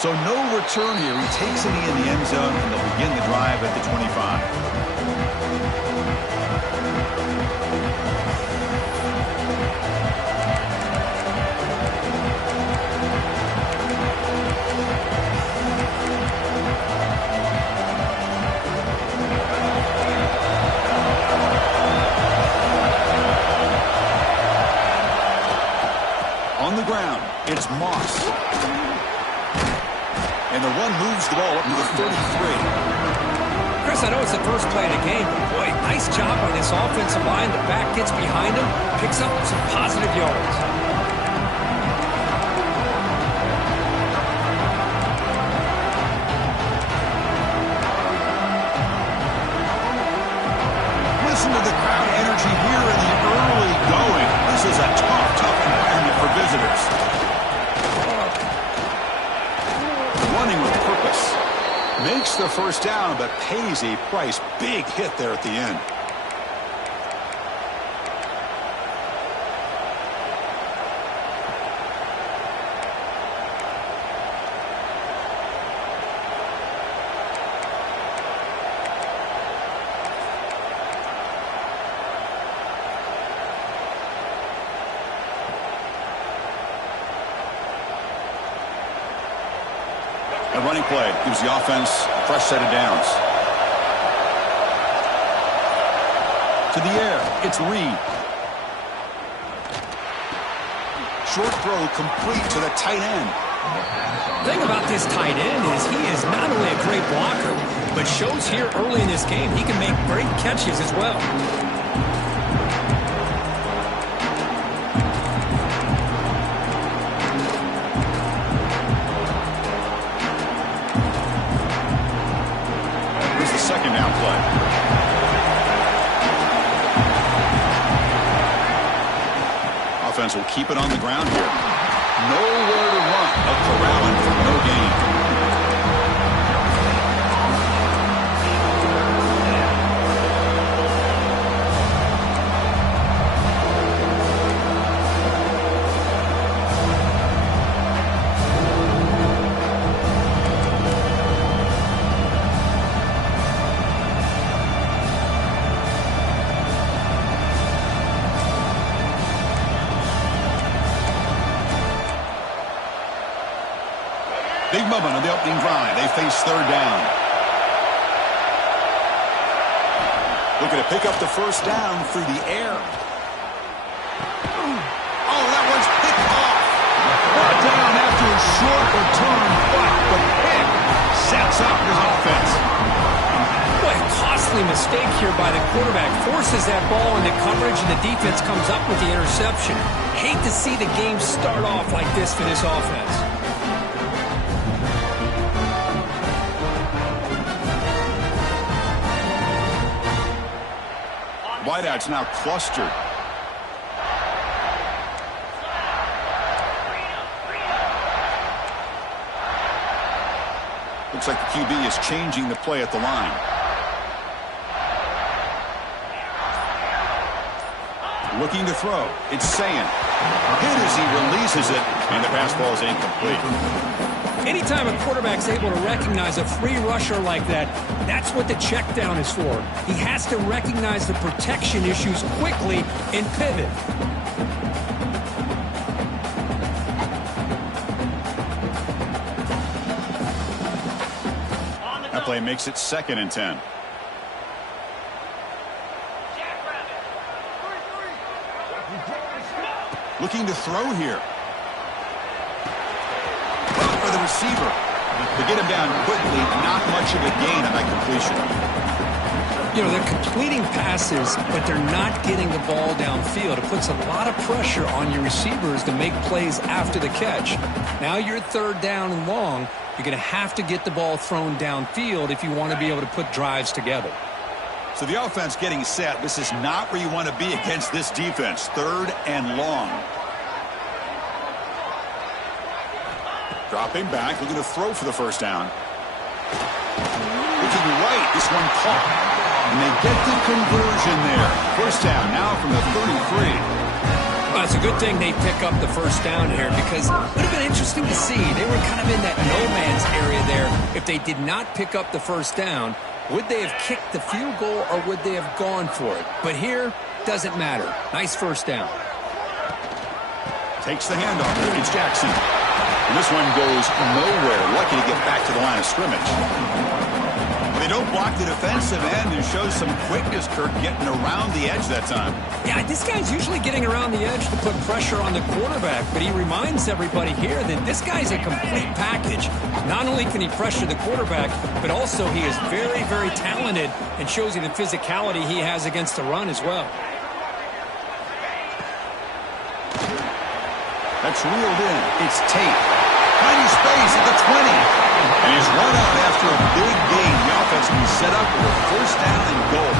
So no return here. He takes it in the end zone, and they'll begin the drive at the 25. On the ground, it's Moss. And the run moves the ball up to the 33. Chris, I know it's the first play of the game, but boy, nice job on this offensive line. The back gets behind him, picks up some positive yards. Listen to the crowd energy here in the early going. This is a tough environment for visitors. Running with purpose. Makes the first down, but pays a price. Big hit there at the end. A running play gives the offense a fresh set of downs. To the air, it's Reed. Short throw complete to the tight end. The thing about this tight end is he is not only a great blocker, but shows here early in this game he can make great catches as well. Second down play. Offense will keep it on the ground here. Nowhere to run. A corralling for no gain. Big moment on the opening drive. They face third down. Looking to pick up the first down through the air. Oh, that one's picked off. Brought down after a short return, but the pick sets up his offense. Boy, a costly mistake here by the quarterback. Forces that ball into coverage, and the defense comes up with the interception. Hate to see the game start off like this for this offense. Wideouts now clustered. Looks like the QB is changing the play at the line. Looking to throw. It's Sayin. Hit as he releases it, and the pass ball is incomplete. Anytime a quarterback's able to recognize a free rusher like that, that's what the check down is for. He has to recognize the protection issues quickly and pivot. That play makes it 2nd and 10. Looking to throw here. For the receiver. To get him down quickly, not much of a gain on that completion. You know, they're completing passes, but they're not getting the ball downfield. It puts a lot of pressure on your receivers to make plays after the catch. Now you're third down and long. You're going to have to get the ball thrown downfield if you want to be able to put drives together. So the offense getting set. This is not where you want to be against this defense. 3rd and long. Dropping back, looking to throw for the first down. Looking right, this one caught. And they get the conversion there. First down now from the 33. Well, it's a good thing they pick up the first down here because it would have been interesting to see. They were kind of in that no-man's area there. If they did not pick up the first down, would they have kicked the field goal or would they have gone for it? But here, doesn't matter. Nice first down. Takes the handoff. It's Jackson. And this one goes nowhere. Lucky to get back to the line of scrimmage. They don't block the defensive end and shows some quickness, Kirk, getting around the edge that time. Yeah, this guy's usually getting around the edge to put pressure on the quarterback, but he reminds everybody here that this guy's a complete package. Not only can he pressure the quarterback, but also he is very, very talented and shows you the physicality he has against the run as well. That's reeled in. It's Tate. Finding space at the 20. And he's run out after a big gain. The offense can be set up with a first down and goal.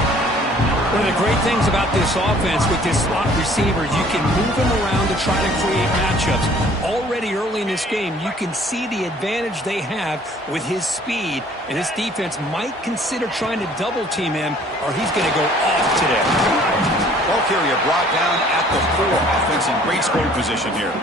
One of the great things about this offense with this slot receiver, you can move him around to try to create matchups. Already early in this game, you can see the advantage they have with his speed. And this defense might consider trying to double team him or he's going to go off today. Ball carrier brought down at the 4. Offense in great scoring position here.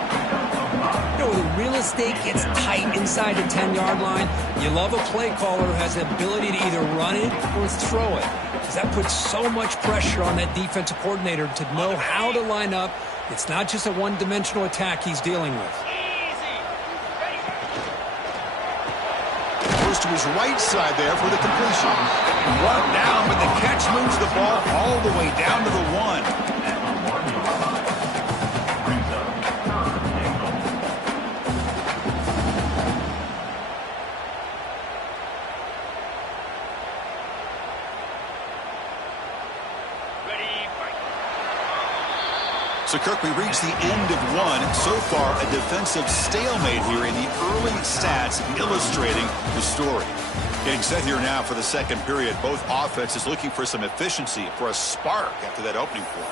You know, the real estate gets tight inside the 10-yard line. You love a play caller who has the ability to either run it or throw it. Because that puts so much pressure on that defensive coordinator to know how to line up. It's not just a one-dimensional attack he's dealing with. Goes to his right side there for the completion. Brought down, but the catch moves the ball all the way down to the 1. So, Kirk, we reached the end of 1. So far, a defensive stalemate here in the early stats illustrating the story. Getting set here now for the second period. Both offenses looking for some efficiency, for a spark after that opening play.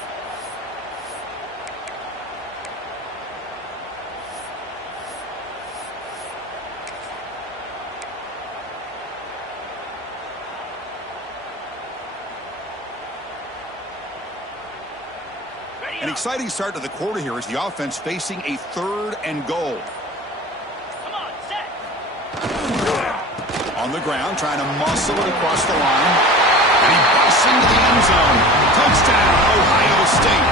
An exciting start to the quarter here as the offense facing a 3rd and goal. Come on, set. On the ground, trying to muscle it across the line. And he busts into the end zone. Touchdown, Ohio State.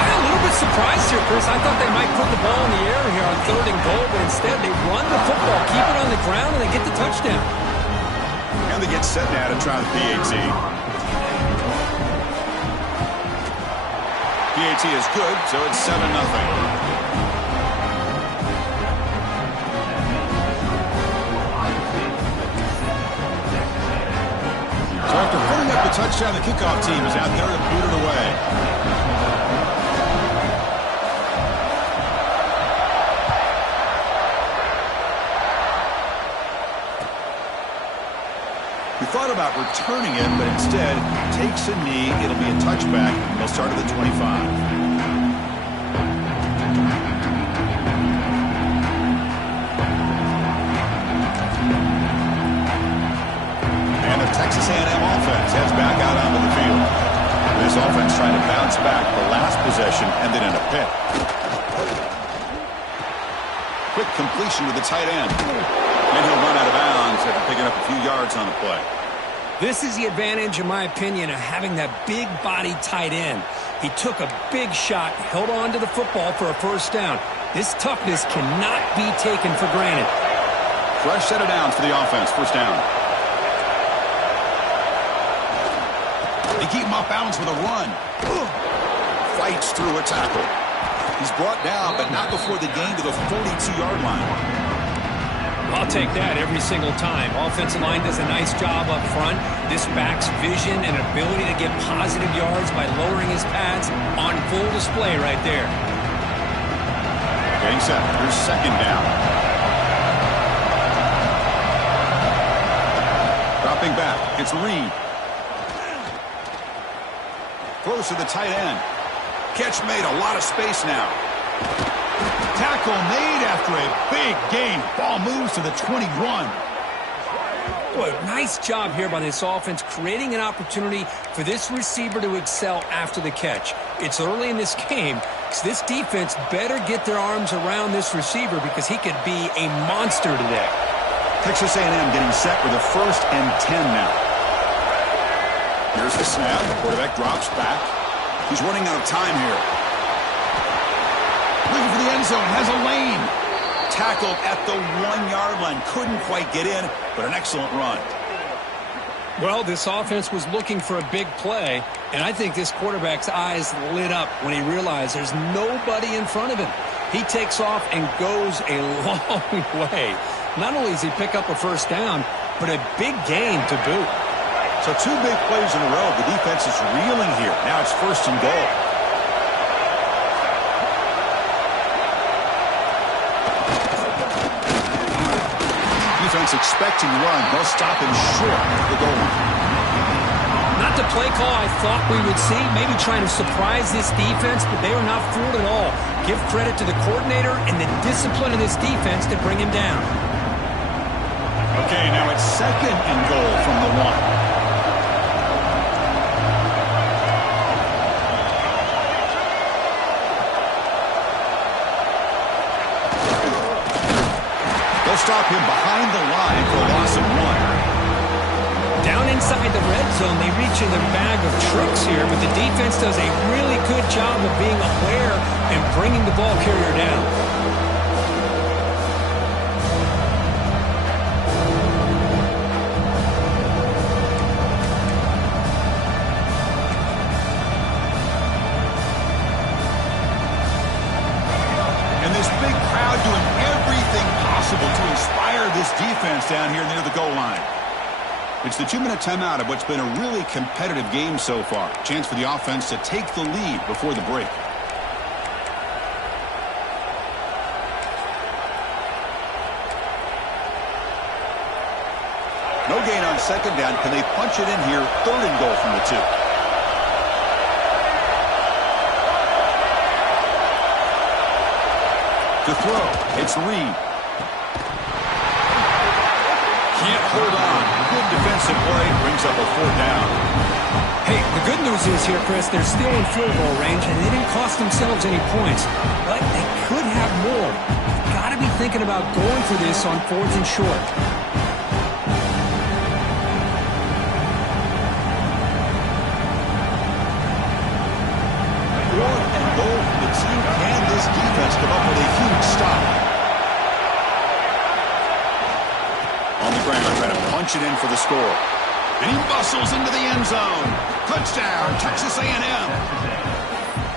I'm a little bit surprised here, Chris. I thought they might put the ball in the air here on 3rd and goal, but instead they run the football, keep it on the ground, and they get the touchdown. And they get set now to try the PAT. PAT is good, so it's 7-0. So after putting up the touchdown, the kickoff team is out there to boot it away. We thought about returning it, but instead takes a knee. It'll be a touchback. They'll start at the 25. And the Texas A&M offense heads back out onto the field. This offense trying to bounce back. The last possession ended in a pick. Quick completion to the tight end. And he'll run out of bounds after picking up a few yards on the play. This is the advantage, in my opinion, of having that big body tight end. He took a big shot, held on to the football for a first down. This toughness cannot be taken for granted. Fresh set of downs for the offense. First down. They keep him off balance with a run. Fights through a tackle. He's brought down, but not before the gain to the 42-yard line. I'll take that every single time. Offensive line does a nice job up front. This back's vision and ability to get positive yards by lowering his pads on full display right there. Getting set. Here's second down. Dropping back. It's Reed. Throws to the tight end. Catch made. A lot of space now. Tackle made after a big gain. Ball moves to the 21. Boy, nice job here by this offense, creating an opportunity for this receiver to excel after the catch. It's early in this game, so this defense better get their arms around this receiver because he could be a monster today. Texas A&M getting set with a 1st and 10 now. Here's the snap. The quarterback drops back. He's running out of time here. Looking for the end zone. Has a lane. Tackled at the 1-yard line. Couldn't quite get in, but an excellent run. Well, this offense was looking for a big play, and I think this quarterback's eyes lit up when he realized there's nobody in front of him. He takes off and goes a long way. Not only does he pick up a 1st down, but a big gain to boot. So 2 big plays in a row. The defense is reeling here. Now it's 1st and goal. Defense expecting run. They'll stop him short of the goal line. Not the play call I thought we would see. Maybe trying to surprise this defense, but they were not fooled at all. Give credit to the coordinator and the discipline of this defense to bring him down. Okay, now it's 2nd and goal from the 1. They'll stop him behind the line for a loss of 1. Down inside the red zone, they reach in their bag of tricks here, but the defense does a really good job of being aware and bringing the ball carrier down. And this big crowd doing everything possible to inspire this defense down here near the goal line. It's the 2-minute timeout of what's been a really competitive game so far. Chance for the offense to take the lead before the break. No gain on 2nd down. Can they punch it in here? 3rd and goal from the 2. To throw, it's Reed. Can't hold on. Good defensive play, brings up a 4th down. Hey, the good news is here, Chris, they're still in field goal range, and they didn't cost themselves any points. But they could have more. Got to be thinking about going for this on 4th and short. 4th and goal from the 2. Can this defense come up with a huge stop? On the ground, trying to punch it in for the score. And he bustles into the end zone. Touchdown, Texas A&M.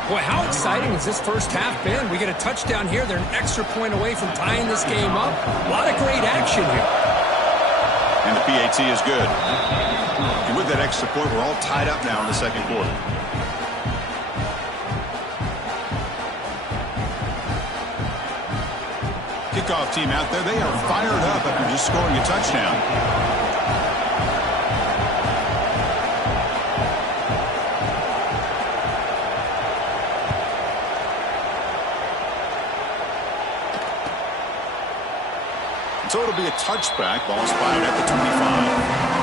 Boy, how exciting has this first half been? We get a touchdown here. They're an extra point away from tying this game up. A lot of great action here. And the PAT is good. And with that extra point, we're all tied up now in the 2nd quarter. Kickoff team out there. They are fired up after just scoring a touchdown. So it'll be a touchback. Ball spotted at the 25.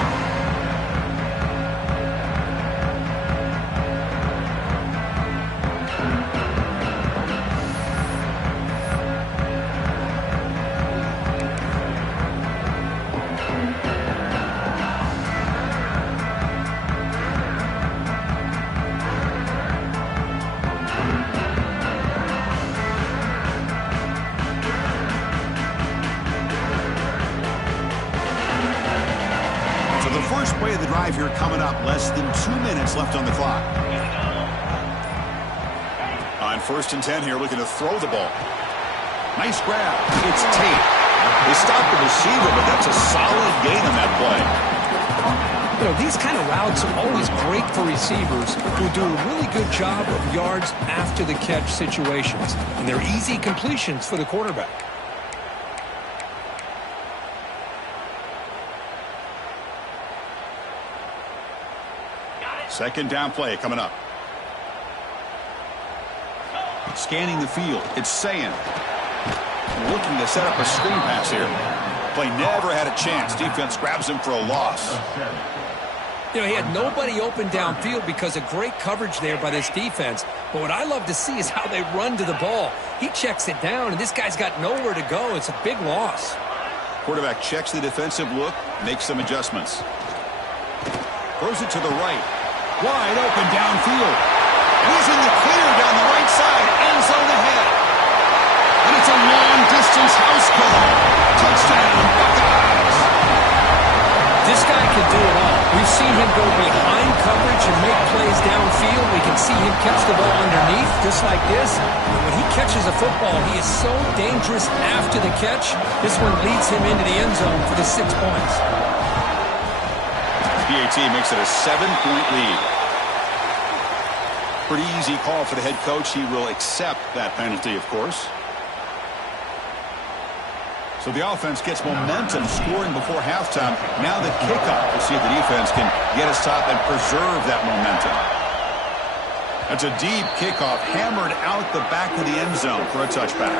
First play of the drive here coming up. Less than 2 minutes left on the clock. On 1st and 10 here, looking to throw the ball. Nice grab. It's Tate. They stopped the receiver, but that's a solid gain on that play. You know, these kind of routes are always great for receivers who do a really good job of yards after the catch situations. And they're easy completions for the quarterback. Second down play coming up. Scanning the field. It's Sayin. Looking to set up a screen pass here. Play never had a chance. Defense grabs him for a loss. You know, he had nobody open downfield because of great coverage there by this defense. But what I love to see is how they run to the ball. He checks it down, and this guy's got nowhere to go. It's a big loss. Quarterback checks the defensive look, makes some adjustments. Throws it to the right. Wide open downfield. And he's in the clear down the right side. End zone ahead. And it's a long-distance house call. Touchdown, Buckeyes. This guy can do it all. We've seen him go behind coverage and make plays downfield. We can see him catch the ball underneath, just like this. And when he catches a football, he is so dangerous after the catch. This one leads him into the end zone for the 6 points. PAT makes it a 7-point lead. Pretty easy call for the head coach. He will accept that penalty, of course. So the offense gets momentum scoring before halftime. Now the kickoff. We'll see if the defense can get a stop and preserve that momentum. That's a deep kickoff, hammered out the back of the end zone for a touchback.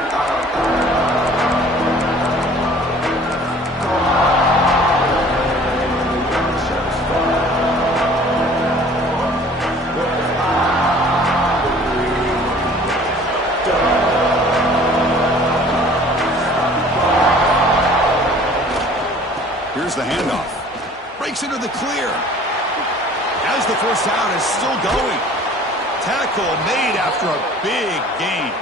Here's the handoff. Breaks into the clear. As the first down is still going. Tackle made after a big gain.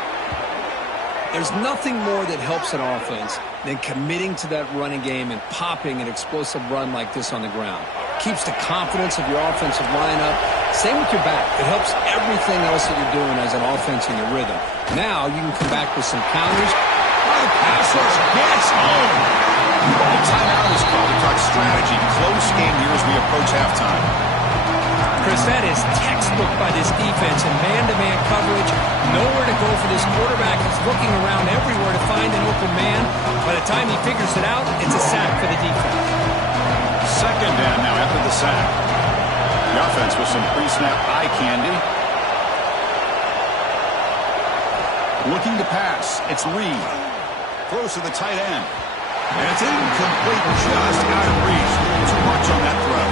There's nothing more that helps an offense than committing to that running game and popping an explosive run like this on the ground. Keeps the confidence of your offensive line up. Same with your back. It helps everything else that you're doing as an offense in your rhythm. Now you can come back with some counters. The pass rush gets home. The timeout is called to talk strategy. Close game here as we approach halftime. Chris, that is textbook by this defense in man-to-man coverage. Nowhere to go for this quarterback. He's looking around everywhere to find an open man. By the time he figures it out, it's a sack for the defense. Second down now after the sack. The offense with some pre-snap eye candy. Looking to pass. It's Reed. Throws to the tight end. And it's incomplete, just out of reach. Too much on that throw.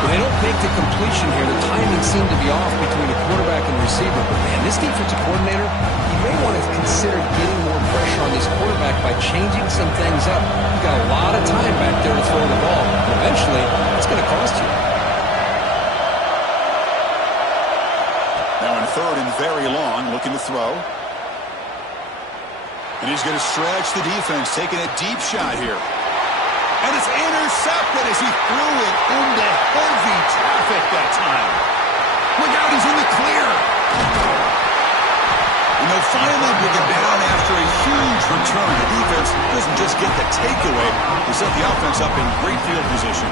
When they don't make the completion here, the timing seemed to be off between the quarterback and receiver. But, man, this defensive coordinator, he may want to consider getting more pressure on this quarterback by changing some things up. You've got a lot of time back there to throw the ball. Eventually, it's going to cost you. Now in third and very long, looking to throw. And he's going to stretch the defense, taking a deep shot here. And it's intercepted as he threw it into heavy traffic that time. Look out, he's in the clear. And they'll finally bring him down after a huge return. The defense doesn't just get the takeaway. They set the offense up in great field position.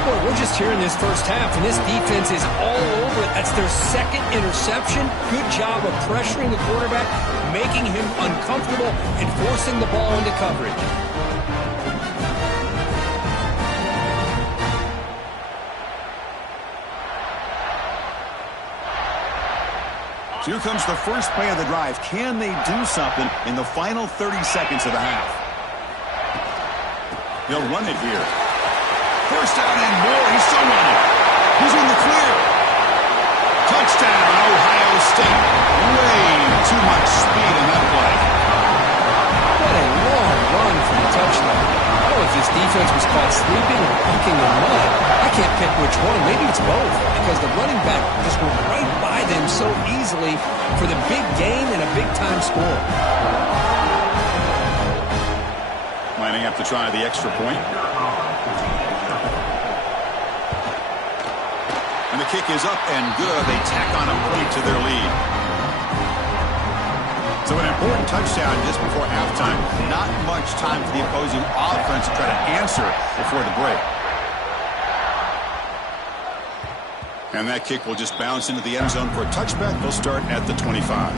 Boy, we're just here in this first half, and this defense is all over it. That's their second interception. Good job of pressuring the quarterback, making him uncomfortable, and forcing the ball into coverage. So here comes the first play of the drive. Can they do something in the final 30 seconds of the half? They'll run it here. First down and more. He's still running. He's in the clear. Touchdown, Ohio State. Way too much speed in that play. What a long run for the touchdown. I don't know if this defense was caught sleeping or walking in mud. I can't pick which one. Maybe it's both, because the running back just went right by them so easily for the big gain and a big-time score. Lining up to try the extra point. And the kick is up and good. They tack on a point to their lead. So an important touchdown just before halftime. Not much time for the opposing offense to try to answer before the break. And that kick will just bounce into the end zone for a touchback. They'll start at the 25.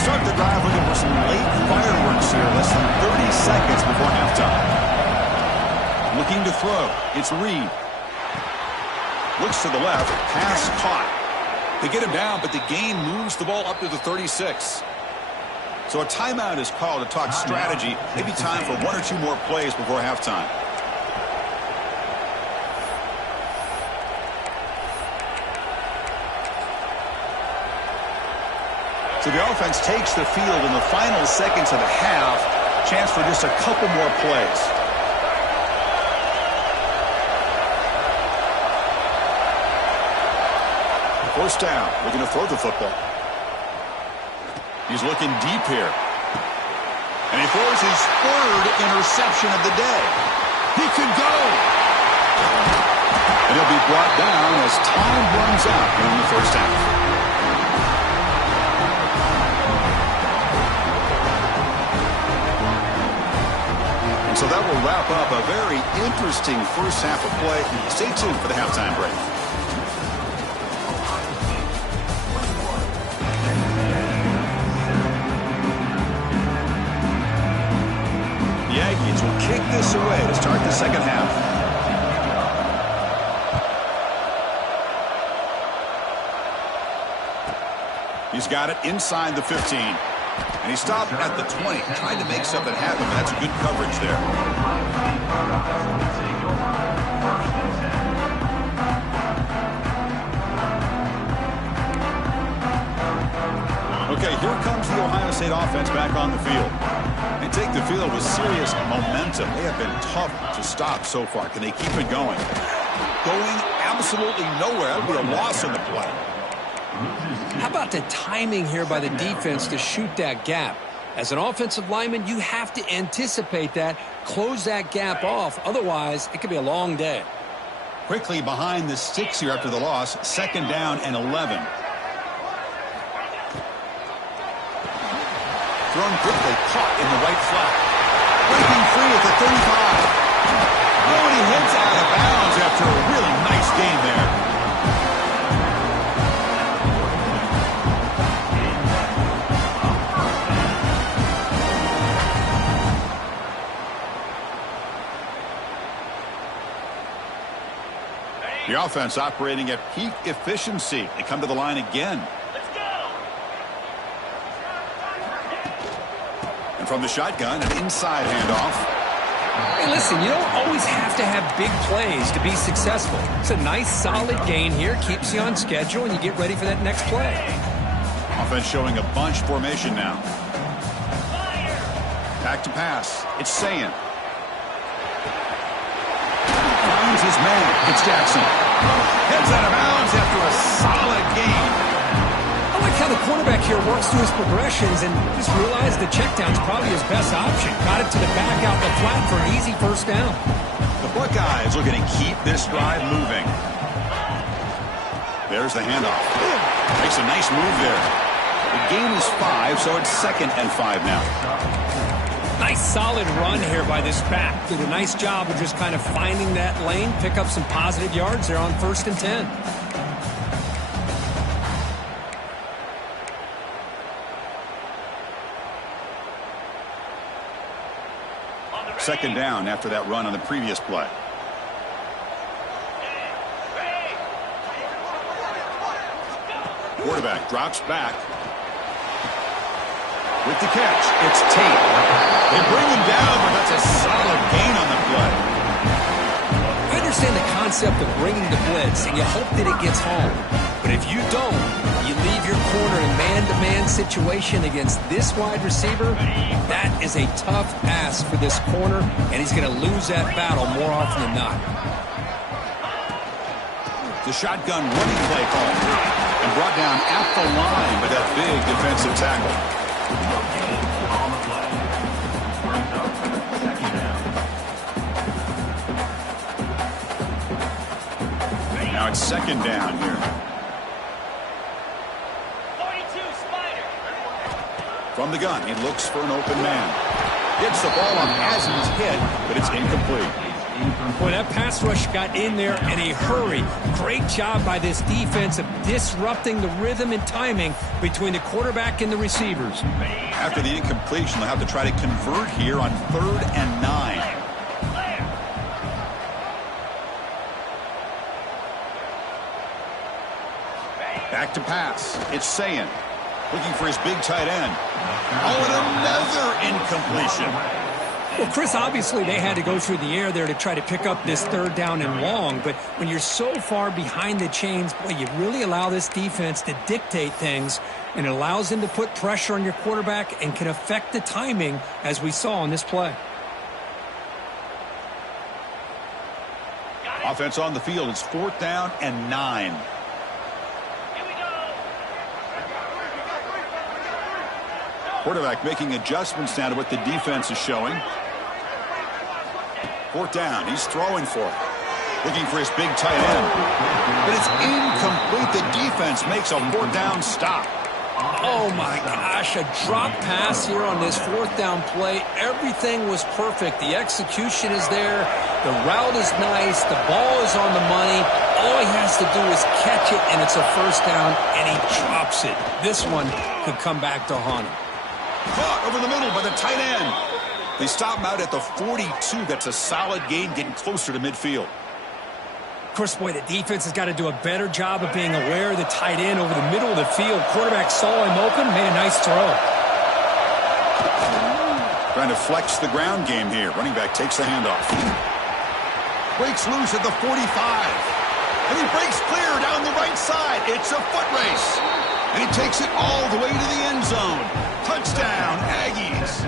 Start the drive looking for some late fireworks here. Less than seconds before halftime. Looking to throw. It's Reed. Looks to the left. Pass caught. They get him down, but the gain moves the ball up to the 36. So a timeout is called to talk strategy. Maybe time for one or two more plays before halftime. So the offense takes the field in the final seconds of the half. Chance for just a couple more plays. First down. Looking to throw the football. He's looking deep here. And he throws his third interception of the day. He could go. And he'll be brought down as time runs out here in the first half. And so that will wrap up a very interesting first half of play. Stay tuned for the halftime break. Yankees will kick this away to start the second half. He's got it inside the 15. And he stopped at the 20, trying to make something happen. That's good coverage there. Okay, here comes the Ohio State offense back on the field. They take the field with serious momentum. They have been tough to stop so far. Can they keep it going? Going absolutely nowhere. That would be a loss on the play. How about the timing here by the defense to shoot that gap? As an offensive lineman, you have to anticipate that, close that gap off. Otherwise, it could be a long day. Quickly behind the sticks here after the loss. Second down and 11. Thrown quickly, caught in the right flat. Breaking free at the 35. Oh, and he heads out of bounds after a really nice gain there. The offense operating at peak efficiency. They come to the line again. And from the shotgun, an inside handoff. Hey, listen, you don't always have to have big plays to be successful. It's a nice, solid gain here. Keeps you on schedule, and you get ready for that next play. Offense showing a bunch formation now. Back to pass. It's Sayan. Finds his man. It's Jackson. Heads out of bounds after a solid gain. I like how the quarterback here works through his progressions and just realized the checkdown's probably his best option. Got it to the back out the flat for an easy first down. The Buckeyes looking to keep this drive moving. There's the handoff. Makes a nice move there. The gain is 5, so it's 2nd and 5 now. Nice solid run here by this back. Did a nice job of just kind of finding that lane, pick up some positive yards there on 1st and 10. Second down after that run on the previous play. Quarterback drops back. With the catch, it's Tate. They bring him down, but that's a solid gain on the play. I understand the concept of bringing the blitz, and you hope that it gets home. But if you don't, you leave your corner in man-to-man situation against this wide receiver. That is a tough ask for this corner, and he's going to lose that battle more often than not. The shotgun running play call and brought down at the line with that big defensive tackle. Now it's second down here. 42 Spider. From the gun, he looks for an open man. Gets the ball on as he's hit, but it's incomplete. Boy, that pass rush got in there in a hurry. Great job by this defense of disrupting the rhythm and timing between the quarterback and the receivers. After the incompletion, they'll have to try to convert here on 3rd and 9. Back to pass. It's Sayin. Looking for his big tight end. Oh, and another incompletion. Well, Chris, obviously they had to go through the air there to try to pick up this 3rd down and long, but when you're so far behind the chains, boy, you really allow this defense to dictate things, and it allows them to put pressure on your quarterback and can affect the timing, as we saw on this play. Offense on the field. It's 4th down and 9. Quarterback making adjustments now to what the defense is showing. 4th down. He's throwing for it. Looking for his big tight end. But it's incomplete. The defense makes a 4th down stop. Oh, my gosh. A drop pass here on this 4th down play. Everything was perfect. The execution is there. The route is nice. The ball is on the money. All he has to do is catch it, and it's a 1st down, and he drops it. This one could come back to haunt him. Caught over the middle by the tight end. They stop him out at the 42. That's a solid gain, getting closer to midfield. Of course, boy, the defense has got to do a better job of being aware of the tight end over the middle of the field. Quarterback saw him open, made a nice throw. Trying to flex the ground game here. Running back takes the handoff. Breaks loose at the 45. And he breaks clear down the right side. It's a foot race. And he takes it all the way to the end zone. Touchdown, Aggies.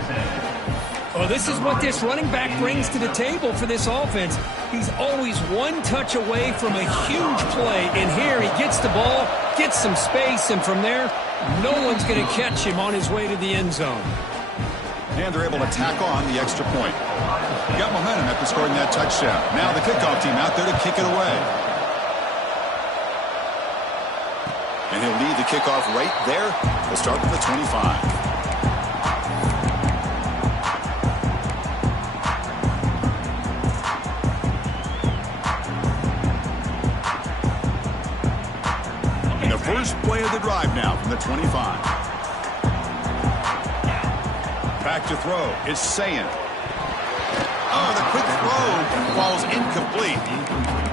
Well, this is what this running back brings to the table for this offense. He's always one touch away from a huge play. And here he gets the ball, gets some space, and from there, no one's going to catch him on his way to the end zone. And they're able to tack on the extra point. Got momentum after scoring that touchdown. Now the kickoff team out there to kick it away. And he'll lead the kickoff right there. We'll start with the 25. And the first play of the drive now from the 25. Back to throw. It's Sayin. Oh, the quick throw falls incomplete.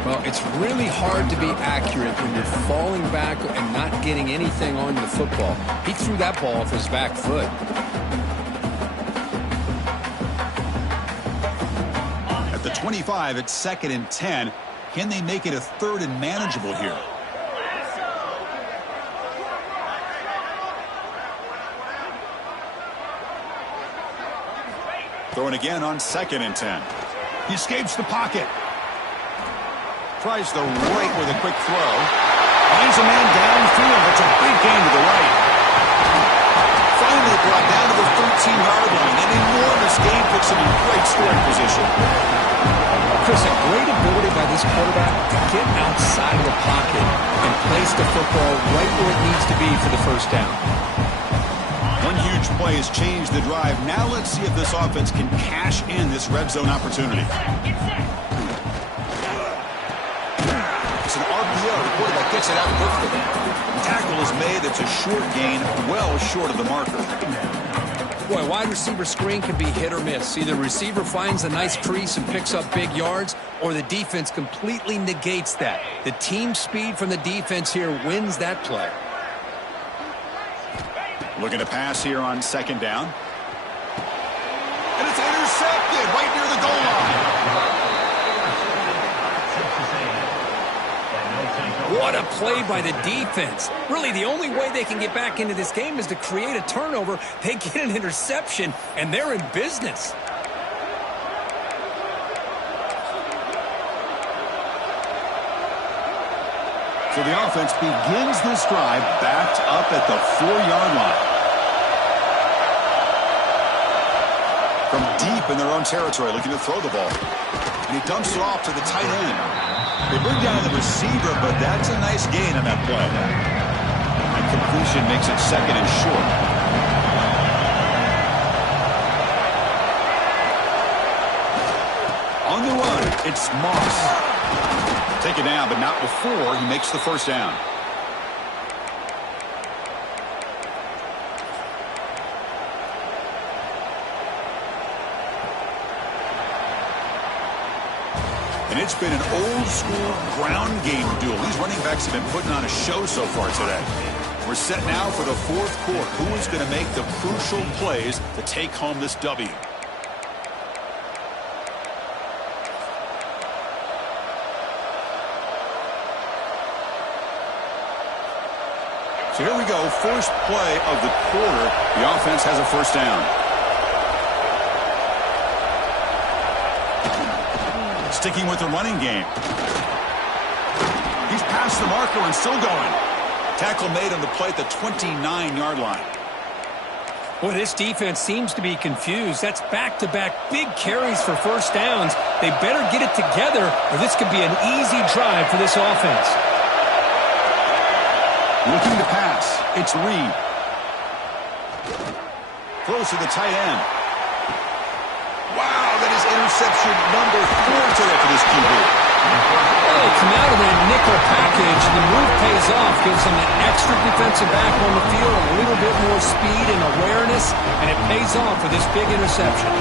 Well, it's really hard to be accurate when you're falling back and not getting anything on the football. He threw that ball off his back foot. At the 25, it's 2nd and 10. Can they make it a 3rd and manageable here? Throwing again on 2nd and 10. He escapes the pocket. Tries the right with a quick throw. Finds a man downfield. That's a big gain to the right. Finally brought down to the 13-yard line. An enormous gain puts him in great scoring position. Chris, a great ability by this quarterback to get outside of the pocket and place the football right where it needs to be for the 1st down. One huge play has changed the drive. Now let's see if this offense can cash in this red zone opportunity. It's an RPO. The quarterback gets it out quickly. The tackle is made. It's a short gain, well short of the marker. Boy, wide receiver screen can be hit or miss. Either the receiver finds a nice crease and picks up big yards, or the defense completely negates that. The team speed from the defense here wins that play. Looking to pass here on 2nd down. And it's intercepted right near the goal line. What a play by the defense. Really, the only way they can get back into this game is to create a turnover. They get an interception, and they're in business. So the offense begins this drive backed up at the 4-yard line. From deep in their own territory, looking to throw the ball. And he dumps it off to the tight end. They bring down the receiver, but that's a nice gain on that play. And completion makes it 2nd and short. On On the run, it's Moss. Take it down, but not before he makes the first down. And it's been an old-school ground game duel. These running backs have been putting on a show so far today. We're set now for the fourth quarter. Who is going to make the crucial plays to take home this W? So here we go. First play of the quarter. The offense has a first down. Sticking with the running game. He's past the marker and still going. Tackle made on the play at the 29-yard line. Well, this defense seems to be confused. That's back-to-back big carries for first downs. They better get it together, or this could be an easy drive for this offense. Looking to pass. It's Reed. Throws to the tight end. Wow, that is interception number 4 today for this QB. Well, they come out of that nickel package, and the move pays off, gives them an extra defensive back on the field, a little bit more speed and awareness, and it pays off for this big interception.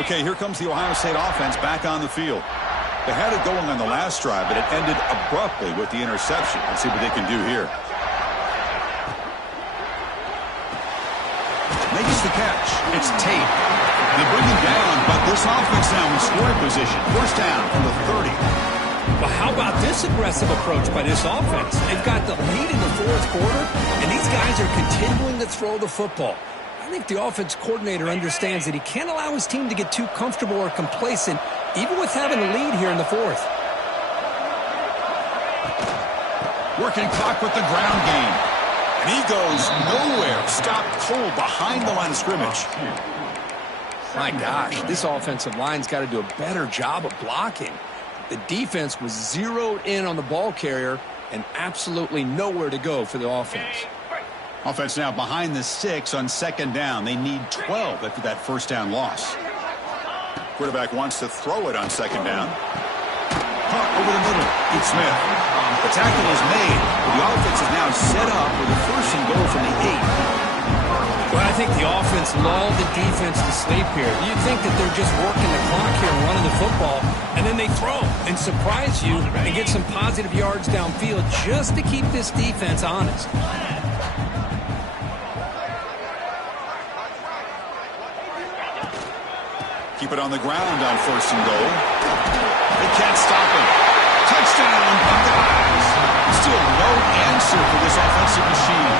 Okay, here comes the Ohio State offense back on the field. They had it going on the last drive, but it ended abruptly with the interception. Let's see what they can do here. Makes the catch. It's Tate. They bring him down, but this offense now in scoring position. First down from the 30. Well, how about this aggressive approach by this offense? They've got the lead in the fourth quarter, and these guys are continuing to throw the football. I think the offense coordinator understands that he can't allow his team to get too comfortable or complacent, even with having a lead here in the fourth. Working clock with the ground game. And he goes nowhere. Stopped cold behind the line of scrimmage. My gosh, this offensive line's got to do a better job of blocking. The defense was zeroed in on the ball carrier and absolutely nowhere to go for the offense. Offense now behind the 6 on second down. They need 12 after that first down loss. Quarterback wants to throw it on second down. Caught over the middle. It's Smith. The tackle is made. The offense is now set up with a first and goal from the 8. Well, I think the offense lulled the defense to sleep here. You'd think that they're just working the clock here and running the football, and then they throw and surprise you and get some positive yards downfield just to keep this defense honest. Keep it on the ground on first and goal. They can't stop him. Touchdown, Buckeyes. Still no answer for this offensive machine.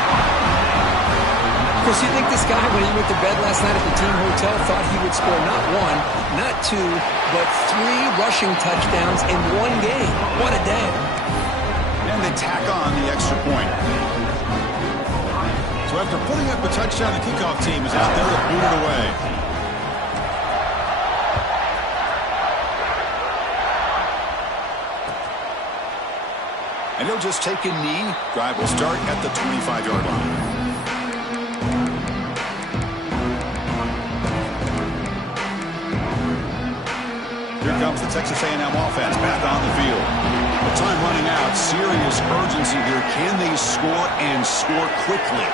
Of course, you think this guy, when he went to bed last night at the team hotel, thought he would score not 1, not 2, but 3 rushing touchdowns in one game. What a day. And they tack on the extra point. So after putting up a touchdown, the kickoff team is out there to boot it away. And he'll just take a knee. Drive will start at the 25-yard line. Here comes the Texas A&M offense back on the field. With time running out, serious urgency here. Can they score and score quickly?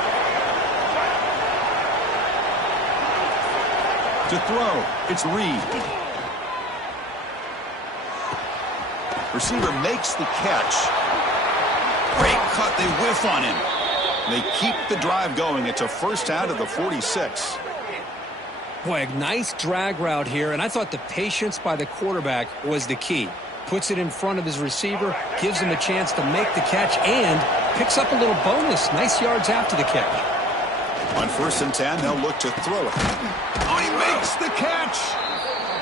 To throw, it's Reed. Receiver makes the catch. Great cut, they whiff on him. They keep the drive going. It's a first out of the 46. Boy, a nice drag route here, and I thought the patience by the quarterback was the key. Puts it in front of his receiver, gives him a chance to make the catch, and picks up a little bonus. Nice yards after the catch. On first and 10, they'll look to throw it. Oh, he makes the catch!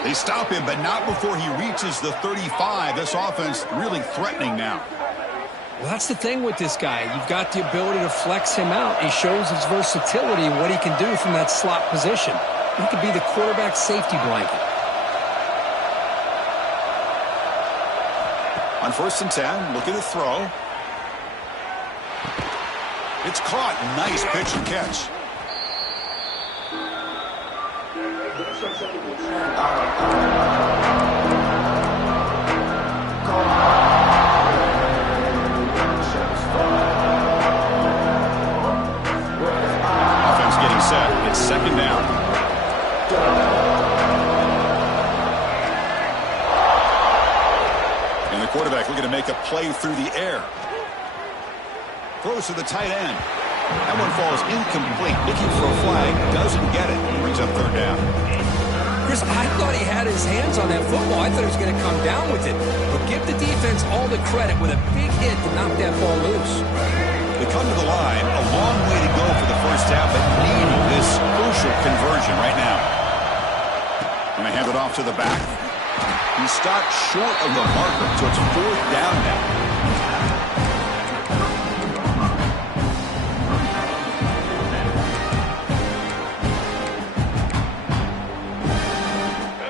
They stop him, but not before he reaches the 35. This offense really threatening now. Well, that's the thing with this guy. You've got the ability to flex him out. He shows his versatility and what he can do from that slot position. He could be the quarterback safety blanket. first and 10, looking to throw. It's caught. Nice pitch and catch. Offense getting set. It's second down. And the quarterback looking to make a play through the air. Throws to the tight end. That one falls incomplete. Looking for a flag. Doesn't get it. Brings up third down. Chris, I thought he had his hands on that football. I thought he was going to come down with it. But give the defense all the credit with a big hit to knock that ball loose. They come to the line. A long way to go for the first half, but needing this crucial conversion right now. Going to hand it off to the back. He stopped short of the marker, so it's fourth down now.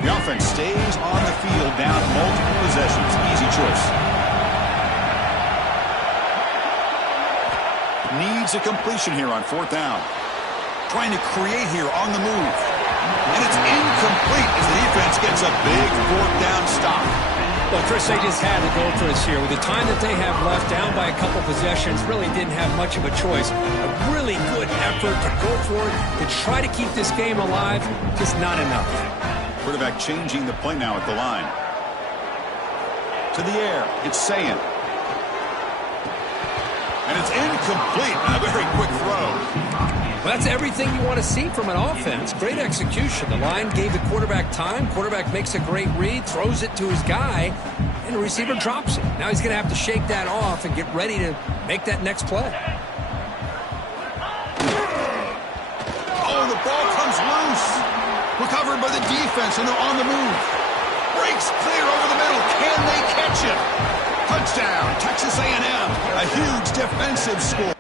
The offense stays on the field down multiple possessions. Easy choice. Needs a completion here on fourth down. Trying to create here on the move. And it's incomplete as the defense gets a big fourth down stop. Well, Chris, they just had to go for us here. With the time that they have left, down by a couple possessions, really didn't have much of a choice. A really good effort to go for it, to try to keep this game alive, just not enough. Quarterback changing the play now at the line. To the air. It's Sayin. And it's incomplete. A very quick throw. Well, that's everything you want to see from an offense. Great execution. The line gave the quarterback time. Quarterback makes a great read, throws it to his guy, and the receiver drops it. Now he's going to have to shake that off and get ready to make that next play. Oh, the ball comes loose. Recovered by the defense, and they're on the move. Breaks clear over the middle. Can they catch him? Touchdown, Texas A&M. A huge defensive score.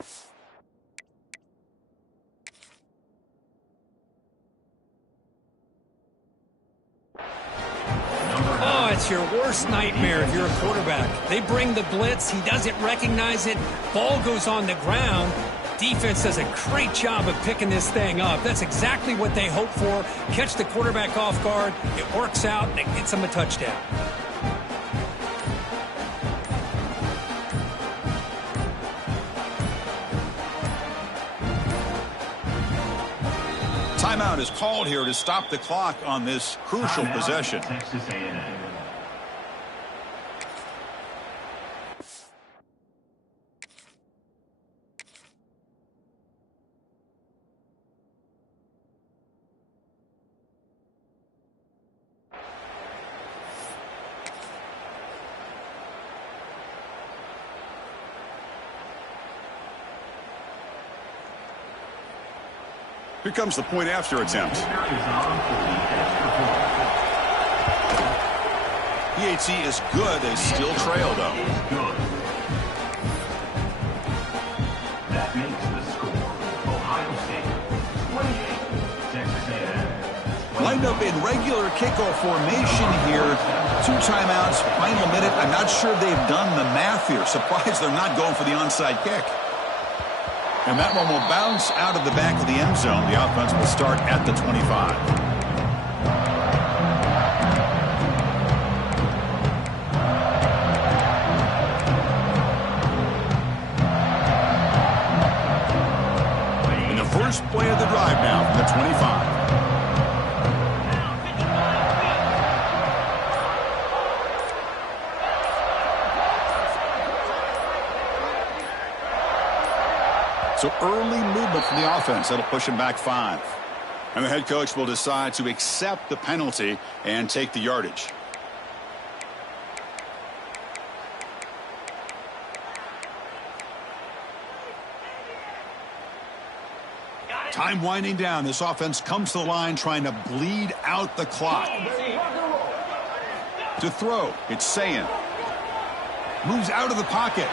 Oh, it's your worst nightmare if you're a quarterback. They bring the blitz. He doesn't recognize it. Ball goes on the ground. Defense does a great job of picking this thing up. That's exactly what they hope for. Catch the quarterback off guard. It works out, and it gets them a touchdown. Timeout is called here to stop the clock on this crucial possession. Here comes the point after attempt. PAT is good. They still trail, though. That makes the score Ohio State 28, Texas A&M. Lined up in regular kickoff formation here. 2 timeouts, final minute. I'm not sure they've done the math here. Surprised they're not going for the onside kick. And that one will bounce out of the back of the end zone. The offense will start at the 25. And the first play of the drive now from the 25. So early movement from the offense. That'll push him back 5. And the head coach will decide to accept the penalty and take the yardage. Time winding down. This offense comes to the line trying to bleed out the clock. To throw, it's Sayin. Moves out of the pocket.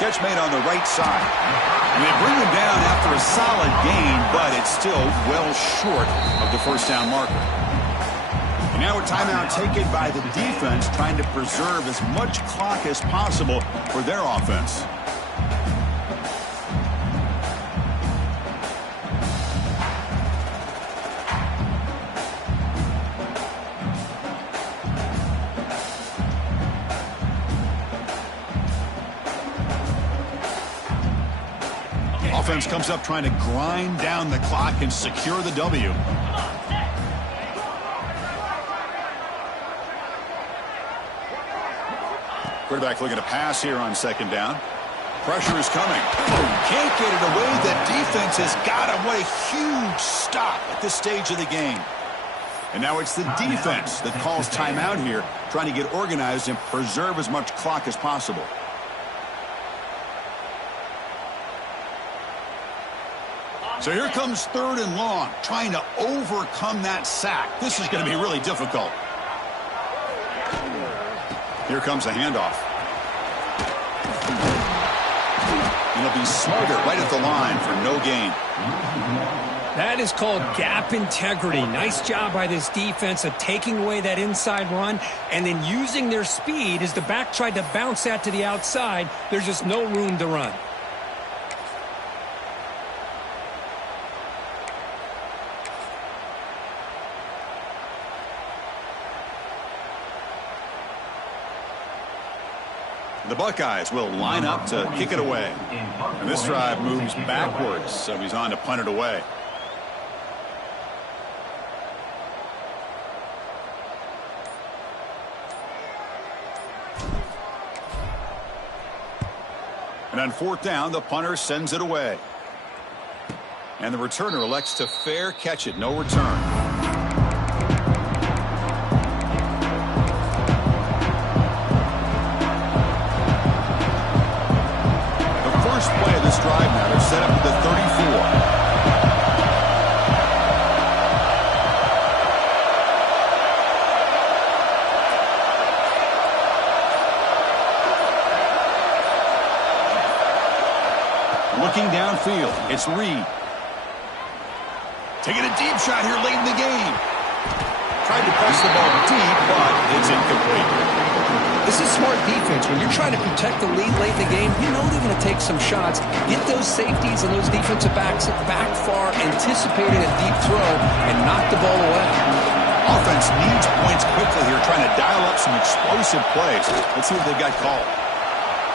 Catch made on the right side. And they bring him down after a solid gain, but it's still well short of the first down marker. And Now a timeout taken by the defense, trying to preserve as much clock as possible for their offense. Offense comes up trying to grind down the clock and secure the W. Quarterback looking to pass here on second down. Pressure is coming. Can't get it away. The defense has got him. What a huge stop at this stage of the game. And now it's the defense that calls timeout here, trying to get organized and preserve as much clock as possible. So here comes 3rd and long, trying to overcome that sack. This is going to be really difficult. Here comes the handoff. And he'll be smothered right at the line for no gain. That is called gap integrity. Nice job by this defense of taking away that inside run and then using their speed as the back tried to bounce that to the outside. There's just no room to run. The Buckeyes will line up to kick it away. And this drive moves backwards, so he's on to punt it away. And on 4th down, the punter sends it away. And the returner elects to fair catch it. No return. Play of this drive now. They're set up at the 34. Looking downfield, it's Reed. Taking a deep shot here late in the game. Tried to press the ball deep, but it's incomplete. This is smart defense. When you're trying to protect the lead late in the game, you know they're going to take some shots, get those safeties and those defensive backs back far, anticipating a deep throw, and knock the ball away. Offense needs points quickly here, trying to dial up some explosive plays. Let's see what they've got called.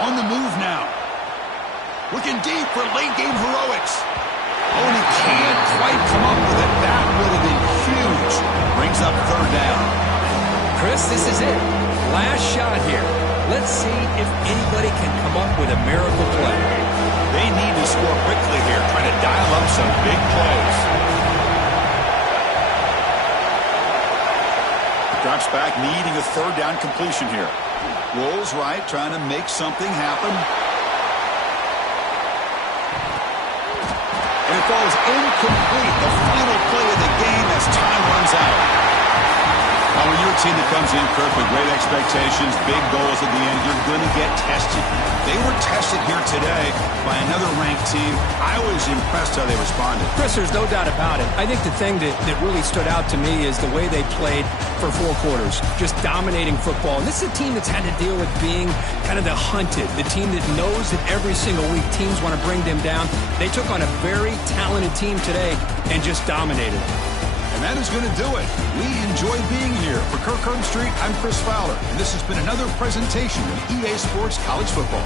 On the move now. Looking deep for late-game heroics. Oh, and he can't quite come up with it. That would have been huge. Brings up 3rd down. Chris, this is it. Last shot here. Let's see if anybody can come up with a miracle play. They need to score quickly here, trying to dial up some big plays. Drops back, needing a 3rd down completion here. Rolls right, trying to make something happen. And it falls incomplete. The final play of the game as time runs out. Now, when you're a team that comes in, Kirk, with great expectations, big goals at the end, you're going to get tested. They were tested here today by another ranked team. I was impressed how they responded. Chris, there's no doubt about it. I think the thing that really stood out to me is the way they played for 4 quarters, just dominating football. And this is a team that's had to deal with being kind of the hunted, the team that knows that every single week teams want to bring them down. They took on a very talented team today and just dominated. And that is going to do it. We enjoyed being here. For Kirk Herbstreit, I'm Chris Fowler, and this has been another presentation of EA Sports College Football.